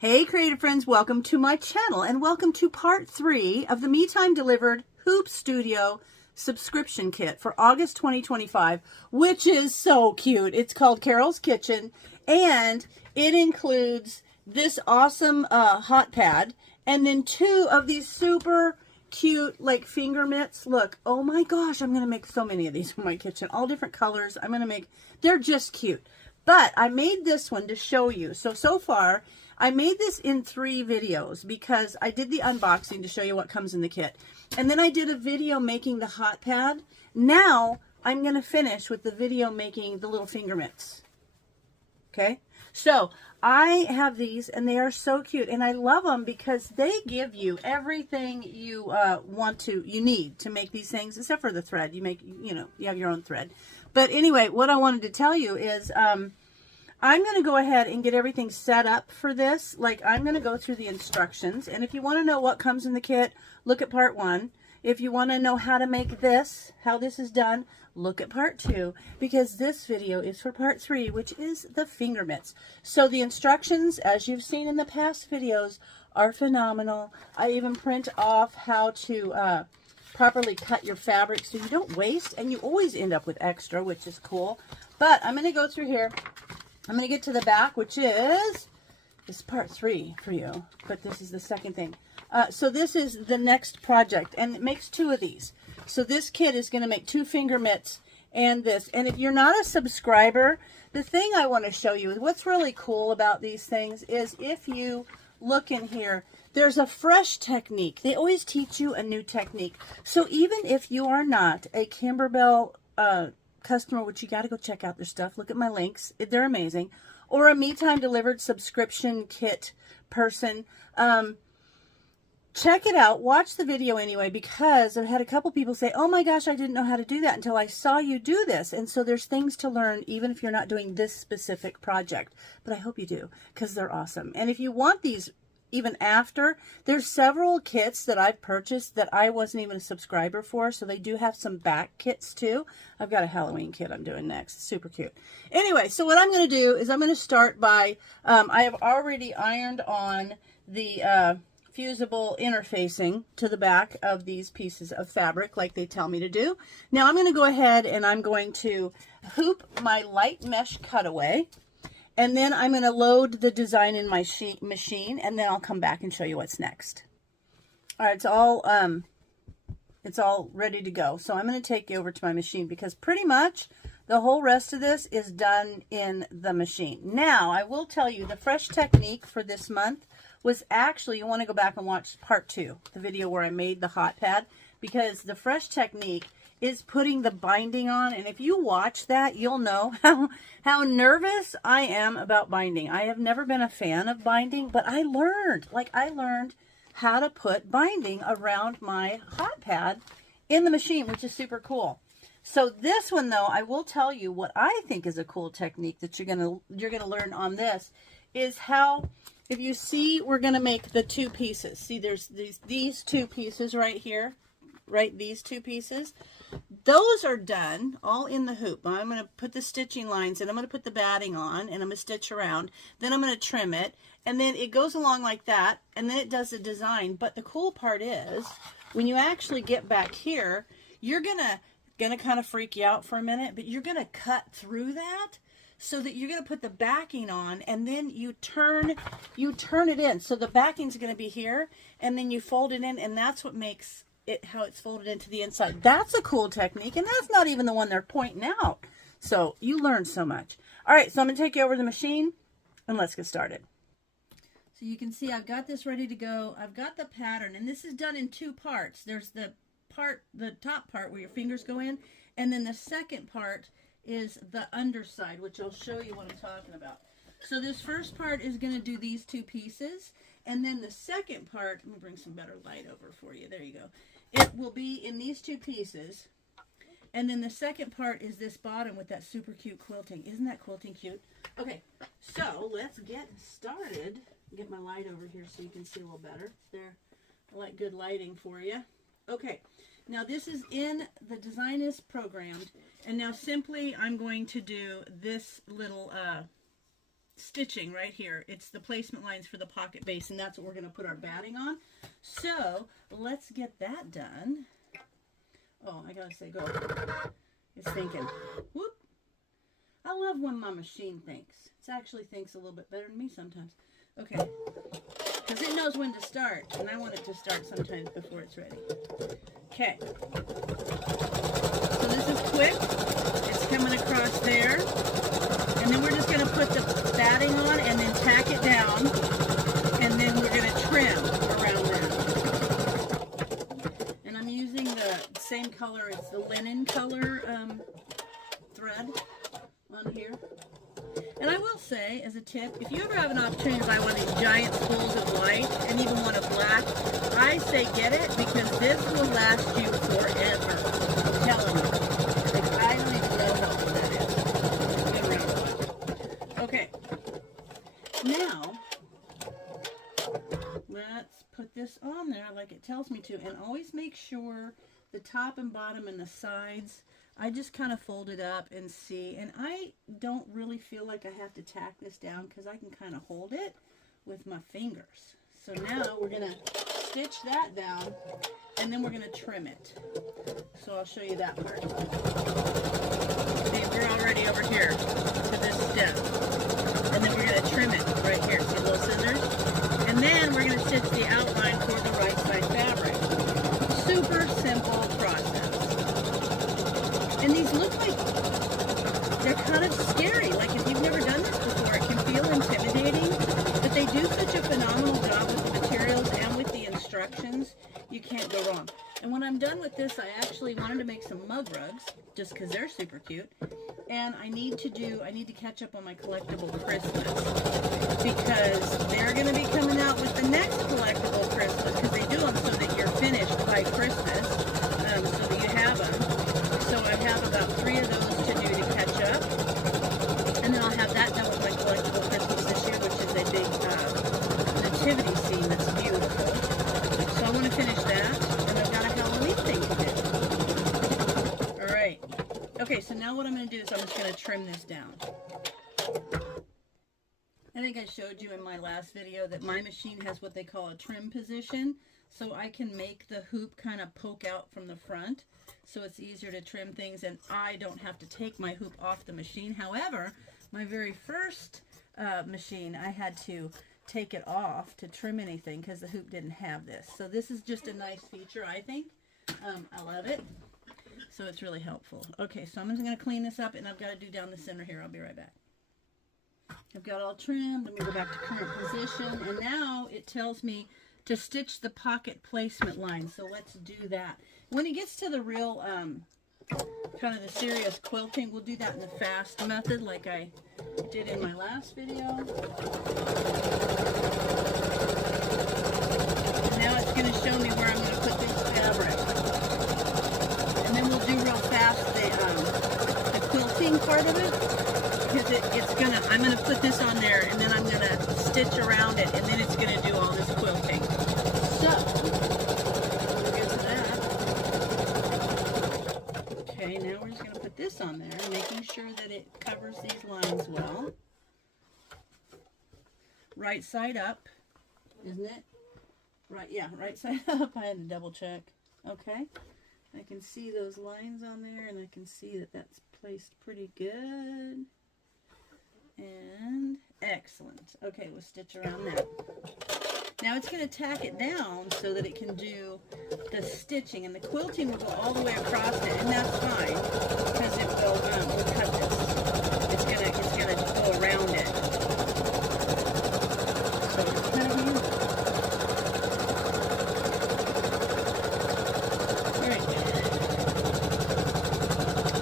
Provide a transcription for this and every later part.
Hey creative friends, welcome to my channel and welcome to part 3 of the Me Time Delivered Hoop Studio subscription kit for August 2025, which is so cute. It's called Carol's Kitchen and it includes this awesome hot pad and then 2 of these super cute like finger mitts. Look, oh my gosh, I'm going to make so many of these for my kitchen, all different colors. I'm going to make, they're just cute. But I made this one to show you. So far, I made this in 3 videos because I did the unboxing to show you what comes in the kit. And then I did a video making the hot pad. Now, I'm going to finish with the video making the little finger mitts. Okay? So, I have these and they are so cute. And I love them because they give you everything you you need to make these things, except for the thread. You make, you have your own thread. But anyway, what I wanted to tell you is I'm going to go ahead and get everything set up for this. Like, I'm going to go through the instructions. And if you want to know what comes in the kit, look at part 1. If you want to know how to make this, how this is done, look at part 2. Because this video is for part 3, which is the finger mitts. So the instructions, as you've seen in the past videos, are phenomenal. I even print off how to properly cut your fabric so you don't waste. And you always end up with extra, which is cool. But I'm going to go through here. I'm going to get to the back, which is part 3 for you, but this is the second thing. So this is the next project, and it makes 2 of these. So this kit is going to make 2 finger mitts and this. And if you're not a subscriber, the thing I want to show you is what's really cool about these things is if you look in here, there's a fresh technique. They always teach you a new technique. So even if you are not a Kimberbell customer, which you got to go check out their stuff, look at my links, they're amazing, or a Me Time Delivered subscription kit person, check it out, watch the video anyway, because I've had a couple people say, oh my gosh, I didn't know how to do that until I saw you do this. And so there's things to learn even if you're not doing this specific project, but I hope you do because they're awesome. And if you want these even after, there's several kits that I've purchased that I wasn't even a subscriber for, so they do have some back kits too. I've got a Halloween kit I'm doing next. It's super cute. Anyway, so what I'm going to do is I'm going to start by, I have already ironed on the fusible interfacing to the back of these pieces of fabric like they tell me to do. Now I'm going to go ahead and I'm going to hoop my light mesh cutaway. And then I'm going to load the design in my machine, and then I'll come back and show you what's next. All right, it's all ready to go. So I'm going to take you over to my machine because pretty much the whole rest of this is done in the machine. Now, I will tell you the fresh technique for this month was actually, you want to go back and watch part 2, the video where I made the hot pad, because the fresh technique is putting the binding on. And if you watch that, you'll know how nervous I am about binding. I have never been a fan of binding, but I learned how to put binding around my hot pad in the machine, which is super cool. So this one though, I will tell you what I think is a cool technique that you're gonna learn on this is how, if you see, we're gonna make the 2 pieces. See, there's these 2 pieces right here, right? These 2 pieces. Those are done all in the hoop. I'm going to put the stitching lines in. I'm going to put the batting on and I'm going to stitch around. Then I'm going to trim it. And then it goes along like that. And then it does the design. But the cool part is when you actually get back here, you're going to kind of freak you out for a minute, but you're going to cut through that so that you're going to put the backing on and then you turn it in. So the backing's going to be here and then you fold it in, and that's what makes it how it's folded into the inside. That's a cool technique, and that's not even the one they're pointing out. So you learn so much. All right, so I'm going to take you over to the machine and let's get started. So you can see I've got this ready to go. I've got the pattern, and this is done in 2 parts. There's the top part where your fingers go in, and then the second part is the underside, which I'll show you what I'm talking about. So this first part is going to do these 2 pieces, and then the second part, let me bring some better light over for you. There you go. It will be in these 2 pieces. And then the second part is this bottom with that super cute quilting. Isn't that quilting cute? Okay, so let's get started. Get my light over here so you can see a little better. There, I like good lighting for you. Okay, now this is in, the design is programmed. And now simply I'm going to do this little stitching right here. It's the placement lines for the pocket base, and that's what we're going to put our batting on. So let's get that done. Oh, I gotta say, go. It's thinking. Whoop. I love when my machine thinks. It actually thinks a little bit better than me sometimes. Okay. Because it knows when to start, and I want it to start sometimes before it's ready. Okay. So this is quick. It's coming across there. And then we're just going to put the batting on and then tack it down. And then we're going to trim around that. And I'm using the same color. It's the linen color thread on here. And I will say, as a tip, if you ever have an opportunity to buy one of these giant spools of white and even one of black, I say get it because this will last you forever. I'm telling you. Like, I don't even know how old that is. It's been around. Okay. Now, let's put this on there like it tells me to. And always make sure the top and bottom and the sides, I just kind of fold it up and see. And I don't really feel like I have to tack this down because I can kind of hold it with my fingers. So now we're going to stitch that down and then we're going to trim it. So I'll show you that part. See, we're already over here to this step. And then we're going to trim it right here. See the little scissors? And then we're going to stitch the outline for the right side fabric. Super simple process. And these look like they're kind of scary. Like if you've never done this before, it can feel intimidating. But they do such a phenomenal job with the materials and with the instructions. You can't go wrong. And when I'm done with this, I actually wanted to make some mug rugs, just because they're super cute. And I need to catch up on my collectible Christmas. Because they're going to be coming out with the next collectible Christmas, because they do them so that you're finished by Christmas, so that you have them. So I have about 3 of those to do to catch up. And then I'll have that done with my collectible Christmas this year, which is a big nativity scene that's beautiful. So I want to finish that. And I've got a Halloween thing to do. Alright. Okay, so now what I'm going to do is I'm just going to trim this down. I think I showed you in my last video that my machine has what they call a trim position. So I can make the hoop kind of poke out from the front. So it's easier to trim things and I don't have to take my hoop off the machine. However, my very first machine, I had to take it off to trim anything because the hoop didn't have this. So this is just a nice feature, I think. I love it. So it's really helpful. Okay, so I'm just going to clean this up and I've got to do down the center here. I'll be right back. I've got it all trimmed. Let me go back to current position. And now it tells me to stitch the pocket placement line. So let's do that. When it gets to the real, kind of the serious quilting, we'll do that in the fast method like I did in my last video. And now it's going to show me where I'm going to put this fabric. And then we'll do real fast the quilting part of it. Because I'm going to put this on there and then I'm going to stitch around it and then it's going to do all this quilting. So, we'll get to that. Okay, now we're just going to put this on there, making sure that it covers these lines well. Right side up, isn't it? Right, yeah, right side up. I had to double check. Okay, I can see those lines on there and I can see that that's placed pretty good. And excellent. Okay, we'll stitch around that. Now it's going to tack it down so that it can do the stitching, and the quilting will go all the way across it, and that's fine because it will we'll cut this. It's gonna go around it. So it's kind of easy. All right.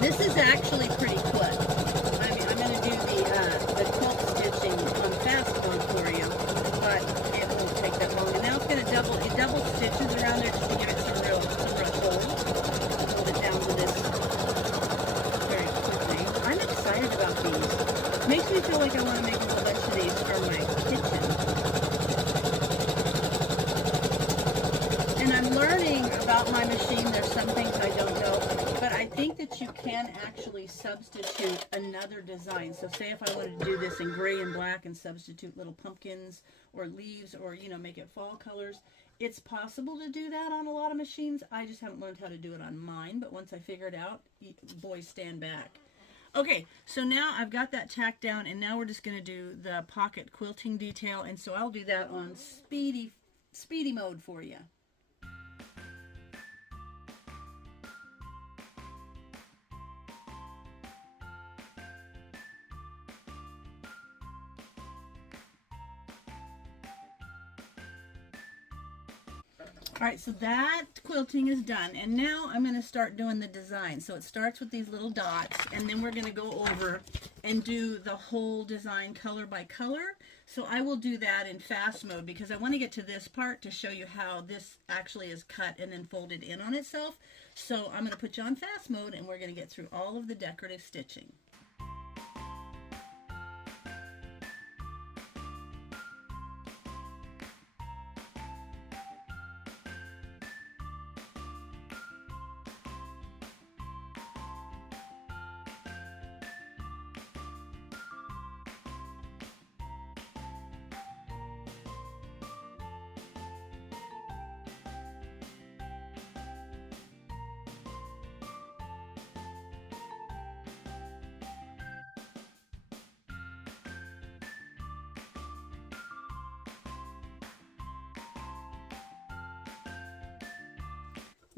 This is actually pretty quick. I'm going to do the quilt stitching on fast mode for you, but it won't take that long. And now it's going to double stitches around there just to give it some real hold. Hold it down to this very quickly. I'm excited about these. It makes me feel like I want to make a whole bunch of these for my kitchen. And I'm learning about my machine. There's some things I don't know, but I think the that you can actually substitute another design. So say if I wanted to do this in gray and black and substitute little pumpkins or leaves, or, you know, make it fall colors, it's possible to do that on a lot of machines. I just haven't learned how to do it on mine, but once I figure it out, boys, stand back. Okay, so now I've got that tacked down, and now we're just going to do the pocket quilting detail, and so I'll do that on speedy mode for you. All right, so that quilting is done, and now I'm going to start doing the design. So it starts with these little dots, and then we're going to go over and do the whole design color by color. So I will do that in fast mode because I want to get to this part to show you how this actually is cut and then folded in on itself. So I'm going to put you on fast mode, and we're going to get through all of the decorative stitching.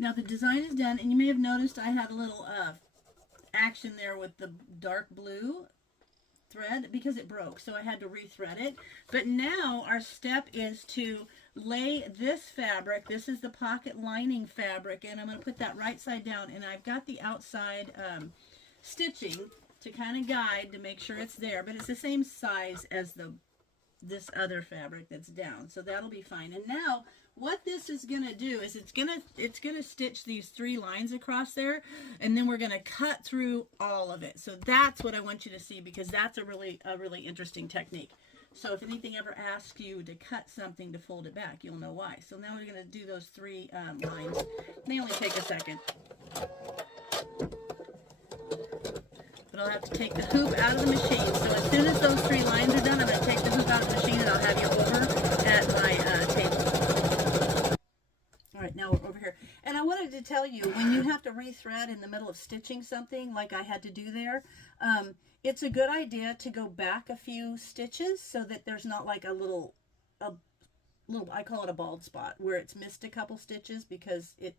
Now the design is done, and you may have noticed I had a little action there with the dark blue thread because it broke, so I had to rethread it. But now our step is to lay this fabric. This is the pocket lining fabric, and I'm going to put that right side down, and I've got the outside stitching to kind of guide to make sure it's there, but it's the same size as this other fabric that's down, so that'll be fine. And now what this is going to do is it's going to stitch these 3 lines across there, and then we're going to cut through all of it. So that's what I want you to see, because that's a really interesting technique. So if anything ever asks you to cut something to fold it back, you'll know why. So now we're going to do those 3 lines. They only take a second. But I'll have to take the hoop out of the machine. So as soon as those 3 lines are done, I'm going to take the hoop out of the machine, and I'll have you over at my table. All right, now we're over here. And I wanted to tell you, when you have to rethread in the middle of stitching something like I had to do there, it's a good idea to go back a few stitches so that there's not like a little, I call it a bald spot, where it's missed a couple stitches because it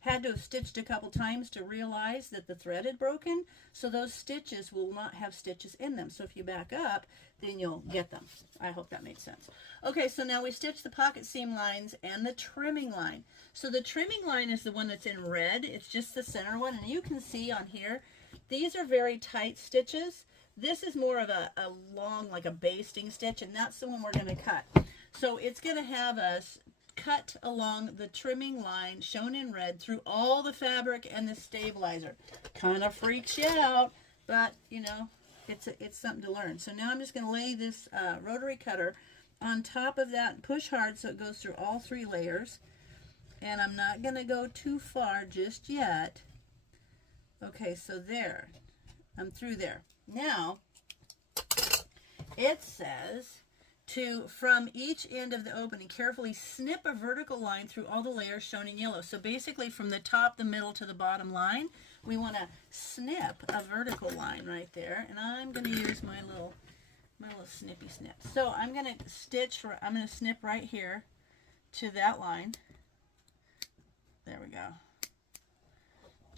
had to have stitched a couple times to realize that the thread had broken. So those stitches will not have stitches in them. So if you back up, then you'll get them. I hope that made sense. Okay, so now we stitch the pocket seam lines and the trimming line. So the trimming line is the one that's in red. It's just the center one, and you can see on here, these are very tight stitches. This is more of a long, like a basting stitch, and that's the one we're going to cut. So it's going to have us cut along the trimming line shown in red through all the fabric and the stabilizer. Kind of freaks you out, but you know, it's something to learn. So now I'm just going to lay this rotary cutter on top of that and push hard so it goes through all 3 layers. And I'm not going to go too far just yet. Okay, so there. I'm through there. Now, it says from each end of the opening, carefully snip a vertical line through all the layers shown in yellow. So basically from the top, the middle to the bottom line, we want to snip a vertical line right there. And I'm going to use my little snippy snip. So I'm going to I'm going to snip right here to that line. There we go.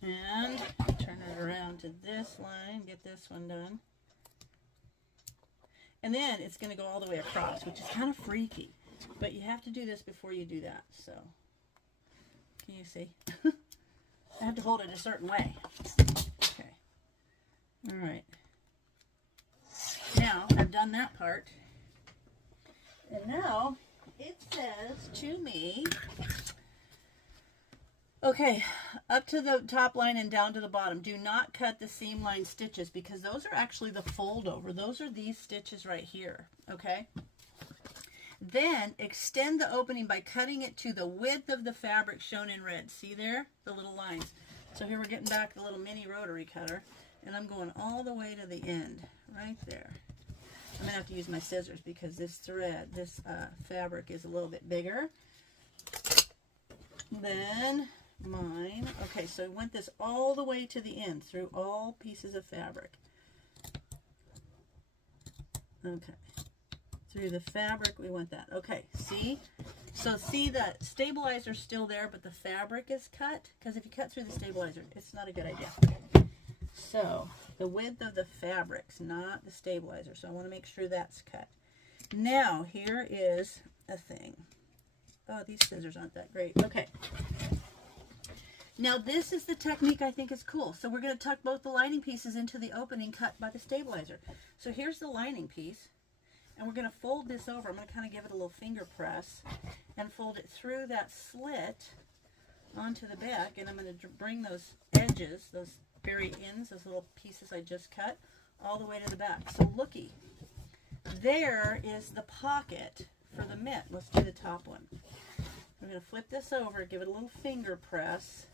And turn it around to this line, get this one done. And then it's going to go all the way across, which is kind of freaky. But you have to do this before you do that. So, can you see? I have to hold it a certain way. Okay. All right. Now, I've done that part. And now, it says to me, okay, up to the top line and down to the bottom. Do not cut the seam line stitches because those are actually the fold over. Those are these stitches right here, okay? Then extend the opening by cutting it to the width of the fabric shown in red. See there? The little lines. So here we're getting back the little mini rotary cutter, and I'm going all the way to the end, right there. I'm going to have to use my scissors because this thread, this fabric is a little bit bigger than mine. Okay, so I went this all the way to the end through all pieces of fabric. Okay, through the fabric we want that. Okay, see? So see that stabilizer's still there, but the fabric is cut, because if you cut through the stabilizer, it's not a good idea. So the width of the fabric's not the stabilizer, so I want to make sure that's cut. Now here is a thing. Oh, these scissors aren't that great. Okay. Now this is the technique I think is cool. So we're going to tuck both the lining pieces into the opening cut by the stabilizer. So here's the lining piece, and we're going to fold this over. I'm going to kind of give it a little finger press and fold it through that slit onto the back, and I'm going to bring those edges, those very ends, those little pieces I just cut, all the way to the back. So looky, there is the pocket for the mitt. Let's do the top one. I'm going to flip this over, give it a little finger press,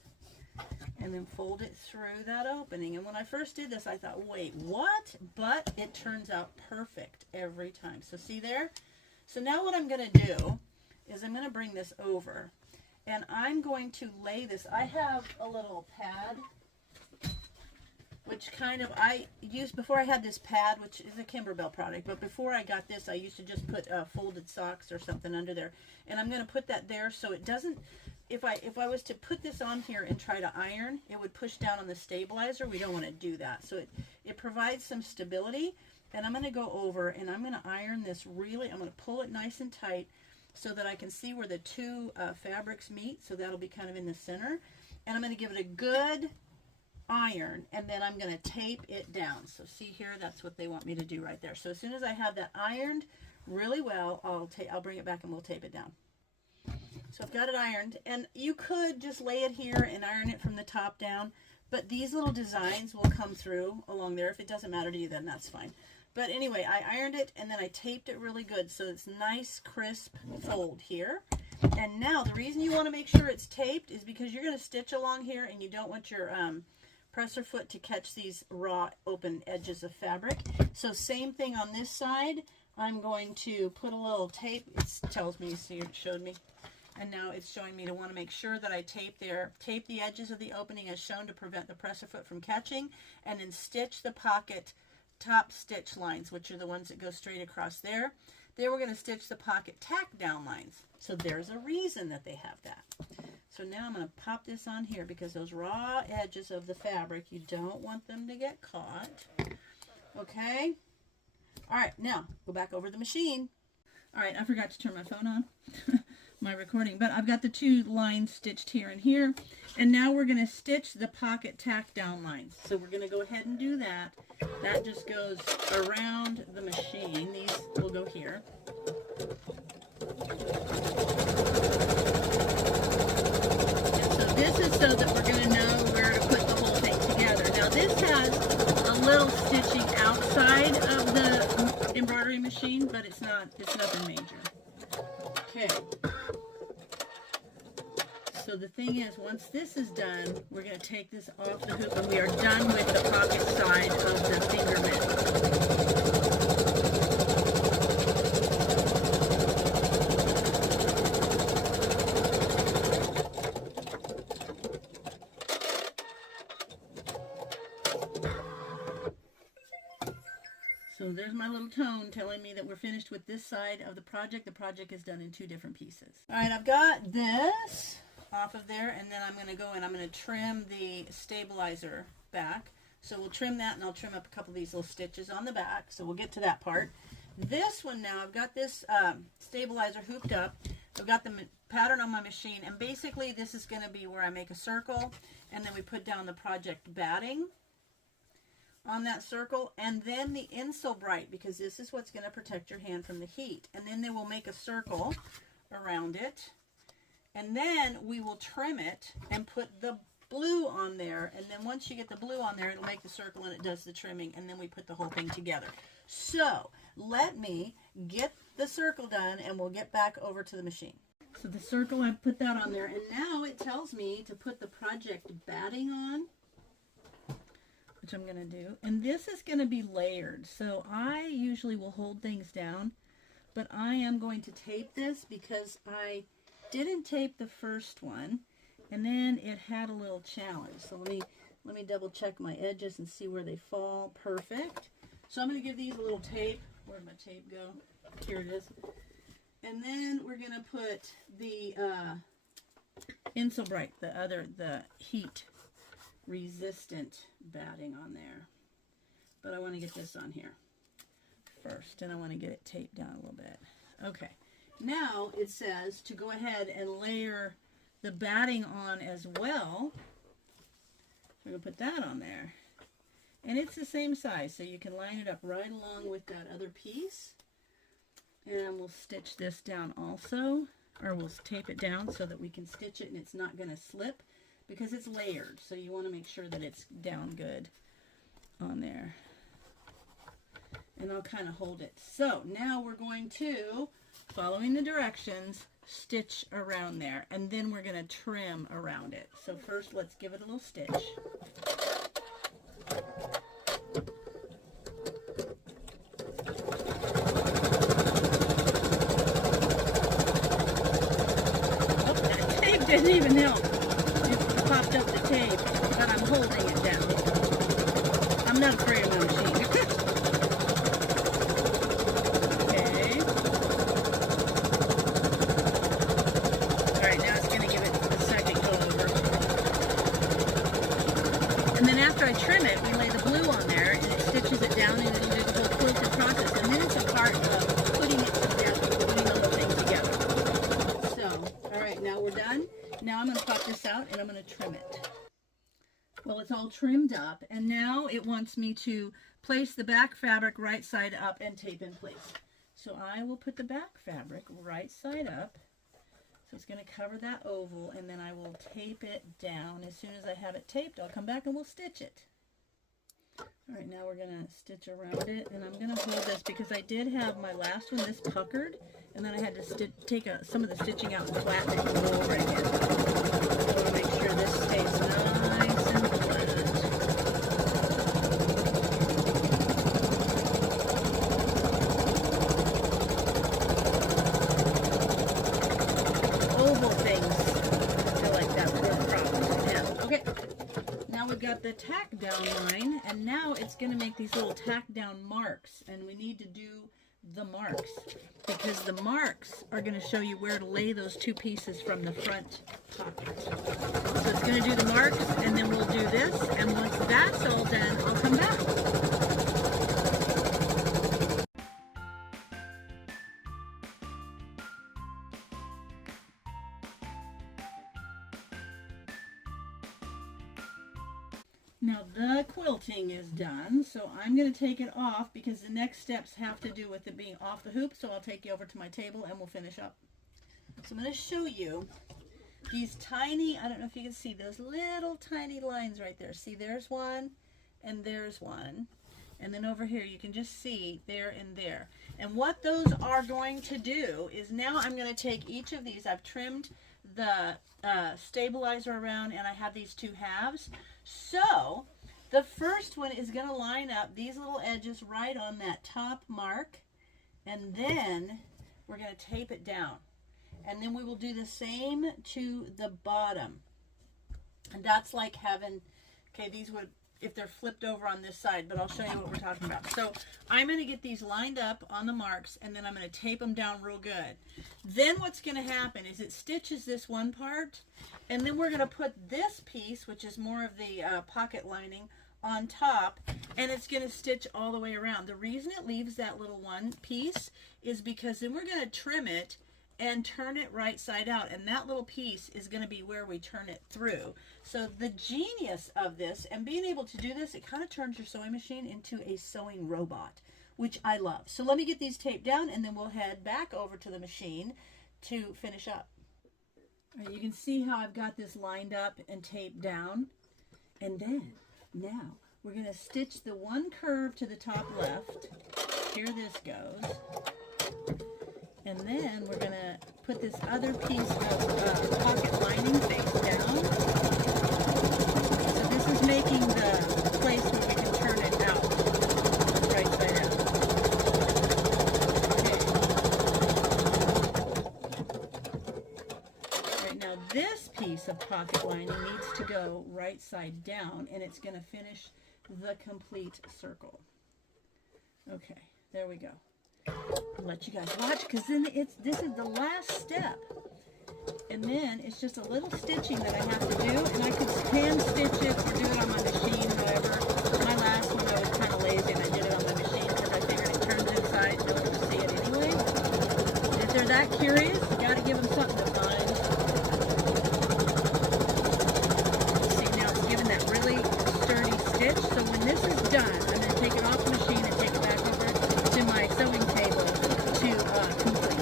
and then fold it through that opening. And when I first did this, I thought, wait, what? But it turns out perfect every time. So see there? So now what I'm going to do is I'm going to bring this over, and I'm going to lay this. I have a little pad, which kind of I used before. I had this pad, which is a Kimberbell product, but before I got this, I used to just put folded socks or something under there, and I'm going to put that there so it doesn't. If I was to put this on here and try to iron, it would push down on the stabilizer. We don't want to do that. So it provides some stability, and I'm going to go over and I'm going to iron this really. I'm going to pull it nice and tight so that I can see where the two fabrics meet. So that'll be kind of in the center, and I'm going to give it a good iron, and then I'm going to tape it down. So see here, that's what they want me to do right there. So as soon as I have that ironed really well, I'll bring it back and we'll tape it down. So I've got it ironed, and you could just lay it here and iron it from the top down, but these little designs will come through along there. If it doesn't matter to you, then that's fine. But anyway, I ironed it, and then I taped it really good so it's nice, crisp fold here. And now the reason you want to make sure it's taped is because you're going to stitch along here, and you don't want your presser foot to catch these raw open edges of fabric. So same thing on this side. I'm going to put a little tape. It tells me, see, it showed me. And now it's showing me to want to make sure that I tape there. Tape the edges of the opening as shown to prevent the presser foot from catching, and then stitch the pocket top stitch lines, which are the ones that go straight across there. There we're going to stitch the pocket tack down lines. So there's a reason that they have that. So now I'm going to pop this on here because those raw edges of the fabric, you don't want them to get caught. Okay? All right, now go back over the machine. All right, I forgot to turn my phone on, my recording, but I've got the two lines stitched here and here, and now we're going to stitch the pocket tack down lines. So we're going to go ahead and do that. That just goes around the machine. These will go here. This is so that we're going to know where to put the whole thing together. Now this has a little stitching outside of the embroidery machine, but it's nothing major. Okay. So the thing is, once this is done, we're going to take this off the hoop, and we are done with the pocket side of the finger mitt. So there's my little tone telling me that we're finished with this side of the project. The project is done in two different pieces. All right, I've got this off of there, and then I'm going to go and I'm going to trim the stabilizer back. So we'll trim that, and I'll trim up a couple of these little stitches on the back. So we'll get to that part. This one now, I've got this stabilizer hooped up. I've got the pattern on my machine, and basically this is going to be where I make a circle, and then we put down the project batting on that circle, and then the insole bright, because this is what's going to protect your hand from the heat. And then they will make a circle around it, and then we will trim it and put the blue on there, and then once you get the blue on there, it'll make the circle and it does the trimming, and then we put the whole thing together. So let me get the circle done, and we'll get back over to the machine. So the circle, I put that on there, and now it tells me to put the project batting on, which I'm going to do. And this is going to be layered. So I usually will hold things down, but I am going to tape this because I didn't tape the first one, and then it had a little challenge. So let me double check my edges and see where they fall. Perfect. So I'm going to give these a little tape. Where'd my tape go? Here it is. And then we're going to put the Insulbright, the heat resistant batting on there. But I want to get this on here first, and I want to get it taped down a little bit. Okay. Now it says to go ahead and layer the batting on as well. So we're going to put that on there. And it's the same size, so you can line it up right along with that other piece. And we'll stitch this down also, or we'll tape it down so that we can stitch it and it's not going to slip because it's layered. So you want to make sure that it's down good on there. And I'll kind of hold it. So now we're going to, following the directions, stitch around there. And then we're going to trim around it. So first let's give it a little stitch. Didn't even help. It popped up the tape, but I'm holding it down. I'm not afraid of my machine. Okay. Alright, now it's going to give it a second go over. And then after I trim it, we lay the blue on there, and it stitches it down, and it'll do the whole quilted process. And then it's a part of putting it together, putting the whole thing together. So, alright, now we're done. Now I'm going to pop this out and I'm going to trim it. Well, it's all trimmed up, and now it wants me to place the back fabric right side up and tape in place. So I will put the back fabric right side up. So it's going to cover that oval, and then I will tape it down. As soon as I have it taped, I'll come back and we'll stitch it. All right, now we're going to stitch around it, and I'm going to hold this because I did have my last one this puckered, and then I had to take some of the stitching out and flatten it and go over it again. So I want to make sure this stays nice and flat. Oval things, I feel like that's where the problem is. Yeah. Okay. Now we've got the tack down line, and now it's going to make these little tack down marks, and we need to do the marks because the marks are going to show you where to lay those two pieces from the front pocket. So it's going to do the marks, and then we'll do this, and once that's all done, I'll come back. Now the quilting is done, so I'm going to take it off because the next steps have to do with it being off the hoop, so I'll take you over to my table and we'll finish up. So I'm going to show you these tiny, I don't know if you can see those little tiny lines right there. See, there's one and there's one. And then over here you can just see there and there. And what those are going to do is now I'm going to take each of these. I've trimmed the stabilizer around, and I have these two halves. So the first one is going to line up these little edges right on that top mark, and then we're going to tape it down. And then we will do the same to the bottom. And that's like having, okay, these would, if they're flipped over on this side, but I'll show you what we're talking about. So I'm going to get these lined up on the marks, and then I'm going to tape them down real good. Then what's going to happen is it stitches this one part, and then we're going to put this piece, which is more of the pocket lining, on top, and it's going to stitch all the way around. The reason it leaves that little one piece is because then we're going to trim it and turn it right side out, and that little piece is going to be where we turn it through. So the genius of this, and being able to do this, it kind of turns your sewing machine into a sewing robot, which I love. So let me get these taped down, and then we'll head back over to the machine to finish up. All right, you can see how I've got this lined up and taped down, and then now we're going to stitch the one curve to the top left. Here this goes. And then we're going to put this other piece of pocket lining face down. So this is making the place where we can turn it out, right side out. Okay. Right now this piece of pocket lining needs to go right side down, and it's going to finish the complete circle. Okay, there we go. I'll let you guys watch, because then this is the last step, and then it's just a little stitching that I have to do, and I could hand stitch it or do it on my machine, whatever. My last one I was kind of lazy and I did it on my machine because I figured it turns inside, no one will see it anyway. And if they're that curious, you got to give them something to find. See, now it's giving that really sturdy stitch, so when this is done, I'm going to take it off the machine and take it back over to my sewing table to complete.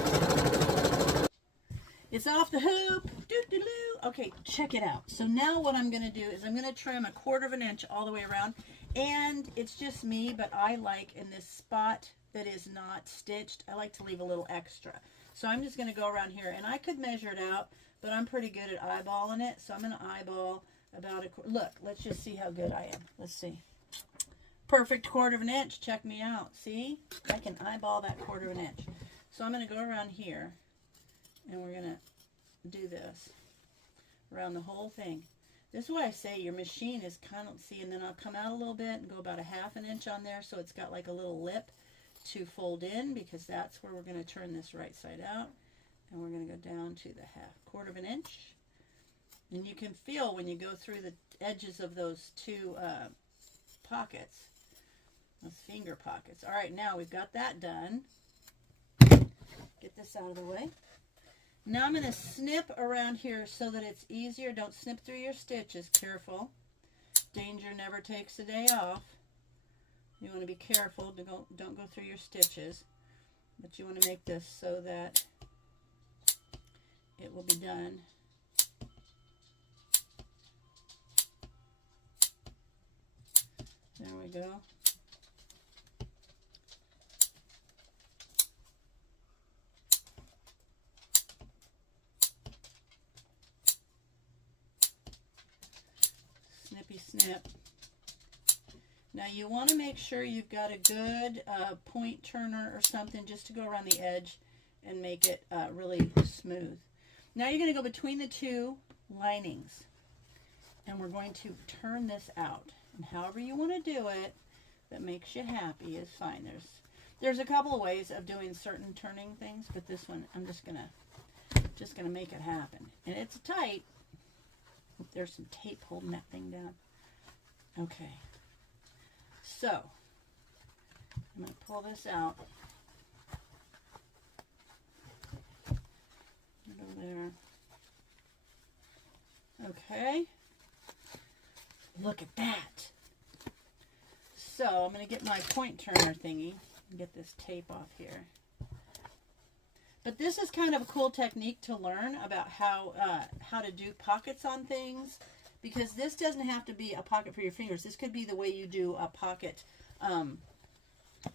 It's off the hoop. Doo-doo-doo. Okay, check it out. So now what I'm going to do is I'm going to trim 1/4 inch all the way around. And it's just me, but I like in this spot that is not stitched, I like to leave a little extra. So I'm just going to go around here, and I could measure it out, but I'm pretty good at eyeballing it. So I'm going to eyeball about look, let's just see how good I am. Let's see. Perfect 1/4 inch. Check me out. See? I can eyeball that 1/4 inch. So I'm going to go around here, and we're going to do this around the whole thing. This is why I say your machine is kind of, see, and then I'll come out a little bit and go about 1/2 inch on there, so it's got like a little lip to fold in, because that's where we're going to turn this right side out, and we're going to go down to the 1/4 inch. And you can feel when you go through the edges of those two pockets, those finger pockets. All right, now we've got that done. Get this out of the way. Now I'm going to snip around here so that it's easier. Don't snip through your stitches. Careful. Danger never takes a day off. You want to be careful. Don't go through your stitches. But you want to make this so that it will be done. There we go. Snippy snip. Now you want to make sure you've got a good point turner or something just to go around the edge and make it really smooth. Now you're going to go between the two linings, and we're going to turn this out. And however you want to do it that makes you happy is fine. There's a couple of ways of doing certain turning things, but this one I'm just gonna make it happen. And it's tight. There's some tape holding that thing down. Okay. So I'm gonna pull this out. Right over there. Okay. Look at that. So I'm going to get my point turner thingy and get this tape off here. But this is kind of a cool technique to learn about how to do pockets on things, because this doesn't have to be a pocket for your fingers. This could be the way you do a pocket on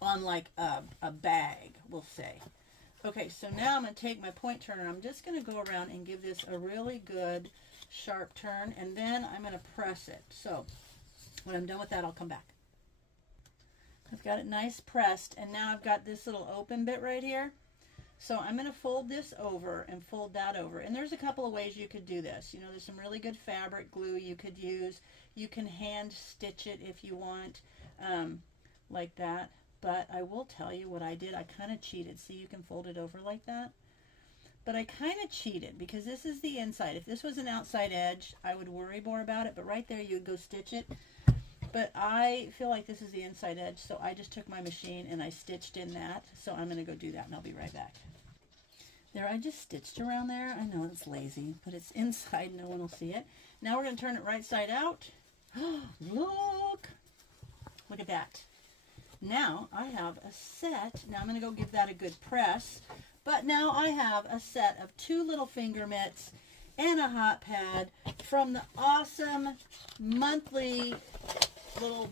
like a bag, we'll say. Okay, so now I'm going to take my point turner. I'm just going to go around and give this a really good sharp turn, and then I'm going to press it. So when I'm done with that, I'll come back. I've got it nice pressed, and now I've got this little open bit right here. So I'm going to fold this over and fold that over. And there's a couple of ways you could do this. You know, there's some really good fabric glue you could use. You can hand stitch it if you want, like that. But I will tell you what I did. I kind of cheated. See, you can fold it over like that. But I kind of cheated because this is the inside. If this was an outside edge, I would worry more about it. But right there, you would go stitch it. But I feel like this is the inside edge, so I just took my machine and I stitched in that. So I'm going to go do that, and I'll be right back. There, I just stitched around there. I know it's lazy, but it's inside. No one will see it. Now we're going to turn it right side out. Look! Look at that. Now I have a set. Now I'm going to go give that a good press. But now I have a set of 2 little finger mitts and a hot pad from the awesome monthly little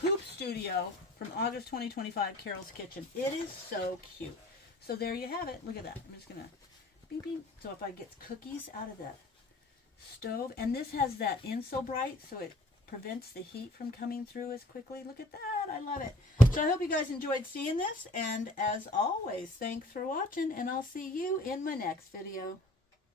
hoop studio from August 2025, Carol's Kitchen. It is so cute. So there you have it. Look at that. I'm just going to beep, beep. So if I get cookies out of that stove, and this has that Insulbright, so it prevents the heat from coming through as quickly. Look at that. I love it. So I hope you guys enjoyed seeing this, and as always, thanks for watching, and I'll see you in my next video.